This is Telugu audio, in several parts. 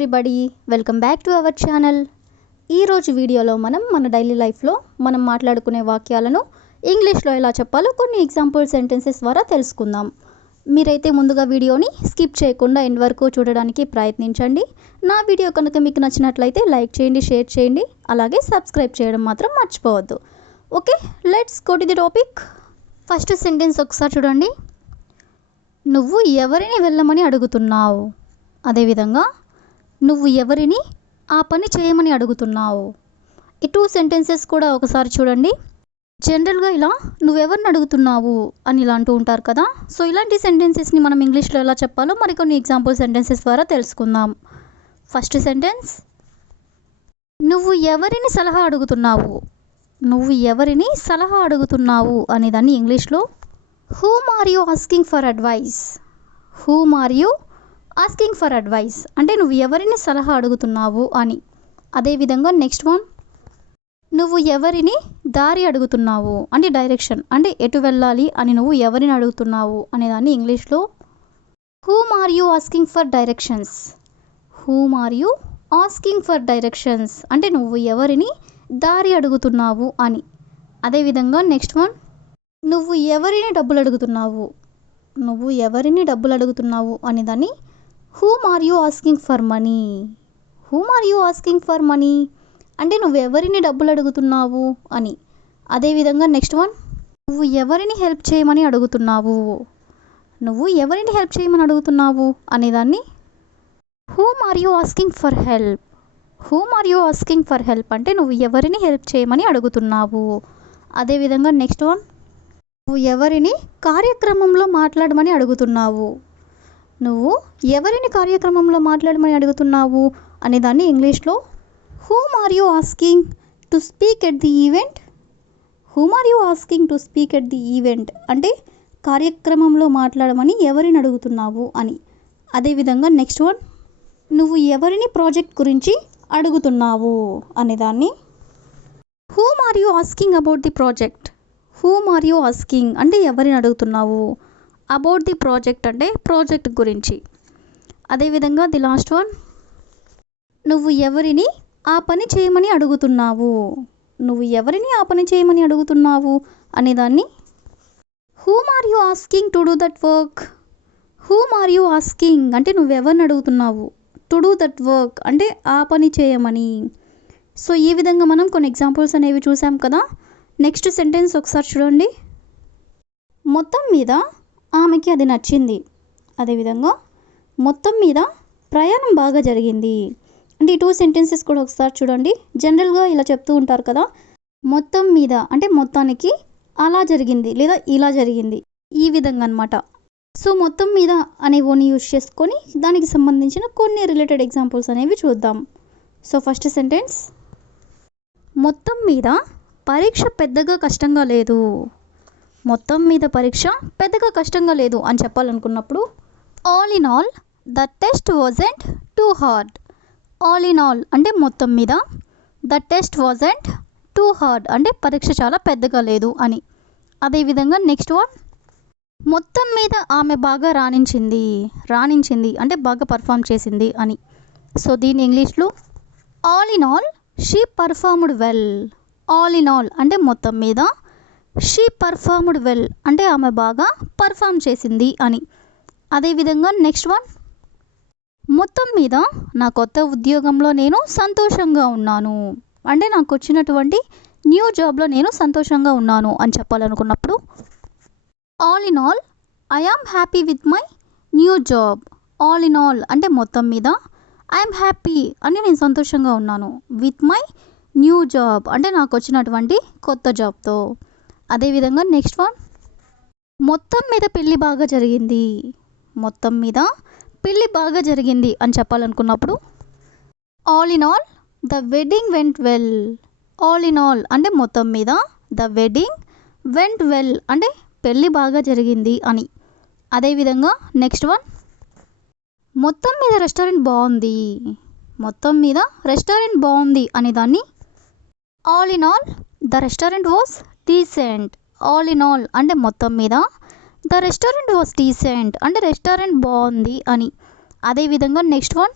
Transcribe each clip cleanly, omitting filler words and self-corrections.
Everybody, welcome back to our channel. ఈరోజు వీడియోలో మన డైలీ లైఫ్లో మనం మాట్లాడుకునే వాక్యాలను ఇంగ్లీష్లో ఎలా చెప్పాలో కొన్ని ఎగ్జాంపుల్ సెంటెన్సెస్ ద్వారా తెలుసుకుందాం. మీరైతే ముందుగా వీడియోని స్కిప్ చేయకుండా ఎండ్ వరకు చూడడానికి ప్రయత్నించండి. నా వీడియో కనుక మీకు నచ్చినట్లయితే లైక్ చేయండి, షేర్ చేయండి, అలాగే సబ్స్క్రైబ్ చేయడం మాత్రం మర్చిపోవద్దు. Okay, let's go to the topic. First sentence ఒకసారి చూడండి. నువ్వు ఎవరిని వెళ్ళమని అడుగుతున్నావు? అదేవిధంగా నువ్వు ఎవరిని ఆ పని చేయమని అడుగుతున్నావు? ఈ టూ సెంటెన్సెస్ కూడా ఒకసారి చూడండి. జనరల్గా ఇలా నువ్వెవరిని అడుగుతున్నావు అని ఇలా అంటూ ఉంటారు కదా. సో ఇలాంటి సెంటెన్సెస్ని మనం ఇంగ్లీష్లో ఎలా చెప్పాలో మరికొన్ని ఎగ్జాంపుల్ సెంటెన్సెస్ ద్వారా తెలుసుకుందాం. ఫస్ట్ సెంటెన్స్, నువ్వు ఎవరిని సలహా అడుగుతున్నావు? నువ్వు ఎవరిని సలహా అడుగుతున్నావు అనేదాన్ని ఇంగ్లీష్లో whom are you asking for advice? whom are you asking for advice అంటే నువ్వు ఎవరిని సలహా అడుగుతున్నావు అని. అదేవిధంగా నెక్స్ట్ వన్, నువ్వు ఎవరిని దారి అడుగుతున్నావు అంటే డైరెక్షన్, అంటే ఎటు వెళ్ళాలి అని నువ్వు ఎవరిని అడుగుతున్నావు అనేదాన్ని ఇంగ్లీష్లో whom are you asking for directions? whom are you asking for directions అంటే నువ్వు ఎవరిని దారి అడుగుతున్నావు అని. అదేవిధంగా నెక్స్ట్ వన్, నువ్వు ఎవరిని డబ్బులు అడుగుతున్నావు? నువ్వు ఎవరిని డబ్బులు అడుగుతున్నావు అనేదాన్ని whom are you asking for money? whom are you asking for money అంటే నువ్వు ఎవరిని డబ్బులు అడుగుతున్నావు అని. అదేవిధంగా నెక్స్ట్ వన్, నువ్వు ఎవరిని హెల్ప్ చేయమని అడుగుతున్నావు? నువ్వు ఎవరిని హెల్ప్ చేయమని అడుగుతున్నావు అనేదాన్ని whom are you asking for help? whom are you asking for help అంటే నువ్వు ఎవరిని హెల్ప్ చేయమని అడుగుతున్నావు. అదేవిధంగా నెక్స్ట్ వన్, నువ్వు ఎవరిని కార్యక్రమంలో మాట్లాడమని అడుగుతున్నావు? నువ్వు ఎవరిని కార్యక్రమంలో మాట్లాడమని అడుగుతున్నావు అనేదాన్ని ఇంగ్లీష్లో whom are you asking to speak at the event? whom are you asking to speak at the event అంటే కార్యక్రమంలో మాట్లాడమని ఎవరిని అడుగుతున్నావు అని. అదేవిధంగా నెక్స్ట్ వన్, నువ్వు ఎవరిని ప్రాజెక్ట్ గురించి అడుగుతున్నావు అనేదాన్ని whom are you asking about the project? whom are you asking అంటే ఎవరిని అడుగుతున్నావు, అబౌట్ ది ప్రాజెక్ట్ అంటే ప్రాజెక్ట్ గురించి. అదేవిధంగా ది లాస్ట్ వన్, నువ్వు ఎవరిని ఆ పని చేయమని అడుగుతున్నావు? నువ్వు ఎవరిని ఆ పని చేయమని అడుగుతున్నావు అనేదాన్ని whom are you asking to do that work? whom are you asking అంటే నువ్వు ఎవరిని అడుగుతున్నావు, to do that work అంటే ఆ పని చేయమని. సో ఈ విధంగా మనం కొన్ని ఎగ్జాంపుల్స్ అనేవి చూసాం కదా. నెక్స్ట్ సెంటెన్స్ ఒకసారి చూడండి. మొత్తం మీద ఆమెకి అది నచ్చింది. అదేవిధంగా మొత్తం మీద ప్రయాణం బాగా జరిగింది అంటే ఈ టూ సెంటెన్సెస్ కూడా ఒకసారి చూడండి. జనరల్గా ఇలా చెప్తూ ఉంటారు కదా, మొత్తం మీద అంటే మొత్తానికి అలా జరిగింది లేదా ఇలా జరిగింది, ఈ విధంగా అనమాట. సో మొత్తం మీద అనే ఓని యూజ్ చేసుకొని దానికి సంబంధించిన కొన్ని రిలేటెడ్ ఎగ్జాంపుల్స్ అనేవి చూద్దాం. సో ఫస్ట్ సెంటెన్స్, మొత్తం మీద పరీక్ష పెద్దగా కష్టంగా లేదు. మొత్తం మీద పరీక్ష పెద్దగా కష్టంగా లేదు అని చెప్పాలనుకున్నప్పుడు all in all the test wasn't too hard. All in all అంటే మొత్తం మీద, the test wasn't too hard అంటే పరీక్ష చాలా పెద్దగా లేదు అని. అదేవిధంగా నెక్స్ట్ వన్, మొత్తం మీద ఆమె బాగా రాణించింది అంటే బాగా పర్ఫామ్ చేసింది అని. సో దీని ఇంగ్లీష్లో all in all she performed well. All in all అంటే మొత్తం మీద, షీ పర్ఫార్మ్డ్ వెల్ అంటే ఆమె బాగా పర్ఫామ్ చేసింది అని. అదేవిధంగా నెక్స్ట్ వన్, మొత్తం మీద నా కొత్త ఉద్యోగంలో నేను సంతోషంగా ఉన్నాను అంటే నాకు వచ్చినటువంటి న్యూ జాబ్లో నేను సంతోషంగా ఉన్నాను అని చెప్పాలనుకున్నప్పుడు all in all I am happy with my new job. All in all అంటే మొత్తం మీద, ఐఎమ్ హ్యాపీ అని నేను సంతోషంగా ఉన్నాను, విత్ మై న్యూ జాబ్ అంటే నాకు వచ్చినటువంటి కొత్త జాబ్తో. అదేవిధంగా నెక్స్ట్ వన్, మొత్తం మీద పెళ్ళి బాగా జరిగింది. మొత్తం మీద పెళ్ళి బాగా జరిగింది అని చెప్పాలనుకున్నప్పుడు all in all the wedding went well. All in all అంటే మొత్తం మీద, ద వెడ్డింగ్ వెంట్ వెల్ అంటే పెళ్ళి బాగా జరిగింది అని. అదేవిధంగా నెక్స్ట్ వన్, మొత్తం మీద రెస్టారెంట్ బాగుంది. మొత్తం మీద రెస్టారెంట్ బాగుంది అనేదాన్ని all in all the restaurant was decent. All in all అంటే మొత్తం మీద, ద రెస్టారెంట్ వాస్ డీసెంట్ అంటే రెస్టారెంట్ బాగుంది అని. అదేవిధంగా నెక్స్ట్ వన్,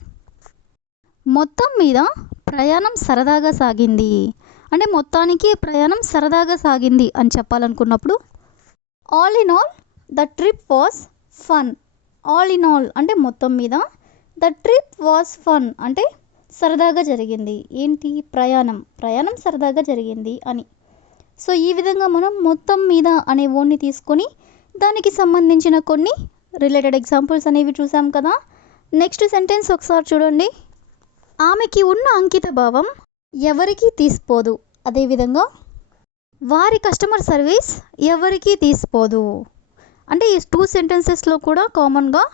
మొత్తం మీద ప్రయాణం సరదాగా సాగింది. అంటే మొత్తానికి ప్రయాణం సరదాగా సాగింది అని చెప్పాలనుకున్నప్పుడు all in all the trip was fun. All in all అంటే మొత్తం మీద, ద ట్రిప్ వాస్ ఫన్ అంటే సరదాగా జరిగింది. ఏంటి? ప్రయాణం సరదాగా జరిగింది అని. సో ఈ విధంగా మనం మొత్తం మీద అనే వర్డ్ని తీసుకొని దానికి సంబంధించిన కొన్ని రిలేటెడ్ ఎగ్జాంపుల్స్ అనేవి చూసాం కదా. నెక్స్ట్ సెంటెన్స్ ఒకసారి చూడండి. ఆమెకి ఉన్న అంకిత భావం ఎవరికీ తీసిపోదు. అదేవిధంగా వారి కస్టమర్ సర్వీస్ ఎవరికీ తీసిపోదు. అంటే ఈ 2 సెంటెన్సెస్లో కూడా కామన్గా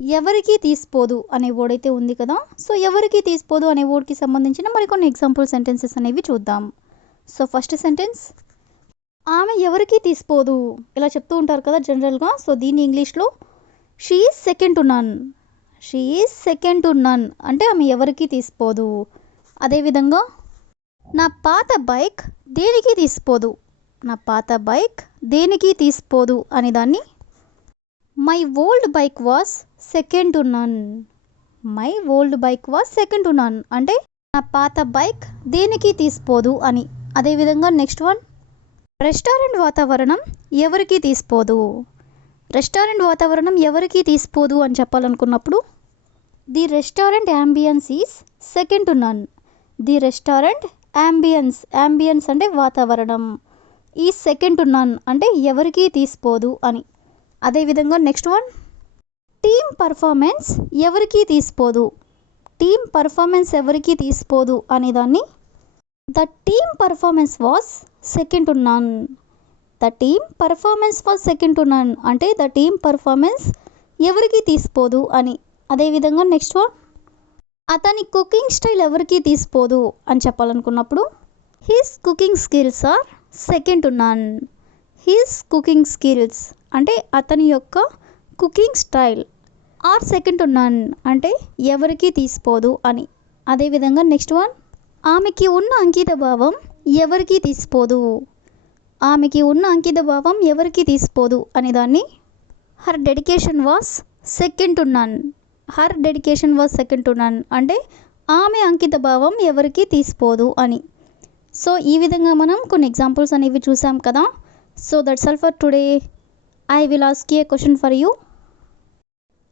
ఎవరికీ తీసిపోదు అనే వర్డ్ అయితే ఉంది కదా. సో ఎవరికీ తీసిపోదు అనే వర్డ్కి సంబంధించిన మరికొన్ని ఎగ్జాంపుల్ సెంటెన్సెస్ అనేవి చూద్దాం. సో ఫస్ట్ సెంటెన్స్, ఆమె ఎవరికీ తీసిపోదు ఇలా చెప్తూ ఉంటారు కదా జనరల్గా. సో దీన్ని ఇంగ్లీష్లో she is second to none. She is second to none అంటే ఆమె ఎవరికీ తీసిపోదు. అదేవిధంగా నా పాత బైక్ దేనికి తీసిపోదు. నా పాత బైక్ దేనికి తీసిపోదు అని దాన్ని my old bike was second to none. My old bike was second to none అంటే నా పాత బైక్ దేనికి తీసిపోదు అని. అదేవిధంగా నెక్స్ట్ వన్, రెస్టారెంట్ వాతావరణం ఎవరికీ తీసిపోదు. రెస్టారెంట్ వాతావరణం ఎవరికీ తీసిపోదు అని చెప్పాలనుకున్నప్పుడు the restaurant ambience is second to none. The restaurant ambience అంటే వాతావరణం, ఈ సెకండ్ టు నన్ అంటే ఎవరికీ తీసిపోదు అని. అదేవిధంగా నెక్స్ట్ వన్, టీమ్ పర్ఫార్మెన్స్ ఎవరికీ తీసిపోదు. టీమ్ పర్ఫార్మెన్స్ ఎవరికీ తీసిపోదు అనే దాన్ని the team performance was second to none. The team performance was second to none అంటే ద టీమ్ పర్ఫార్మెన్స్ ఎవరికీ తీసిపోదు అని. అదేవిధంగా నెక్స్ట్ వన్, అతని కుకింగ్ స్టైల్ ఎవరికీ తీసిపోదు అని చెప్పాలనుకున్నప్పుడు his cooking skills are second to none. His cooking skills అంటే అతని యొక్క cooking style are second to none అంటే ఎవరికీ తీసిపోదు అని. అదేవిధంగా నెక్స్ట్ వన్, ఆమెకి ఉన్న అంకిత భావం ఎవరికీ తీసిపోదు. ఆమెకి ఉన్న అంకిత భావం ఎవరికీ తీసిపోదు అని దాన్ని her dedication was second to none. Her dedication was second to none అంటే ఆమె అంకిత భావం ఎవరికీ తీసిపోదు అని. సో ఈ విధంగా మనం కొన్ని ఎగ్జాంపుల్స్ అనేవి చూసాం కదా. So that's all for today. I will ask a question for you.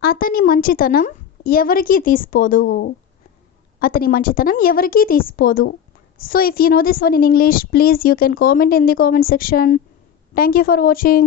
అతని మంచితనం ఎవరికీ తీసిపోదు. అతని మంచితనం ఎవరికీ తీసిపోదు. So if you know this one in English, please you can comment in the comment section. Thank you for watching.